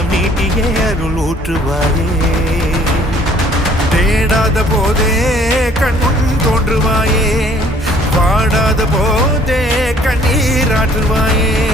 கரம் நீட்டியே அருள் ஊற்றுவாயே. தேடாத போதே கண்முன் தோன்றுவாயே, வாடாத போதே கண்ணீராற்றுவாயே.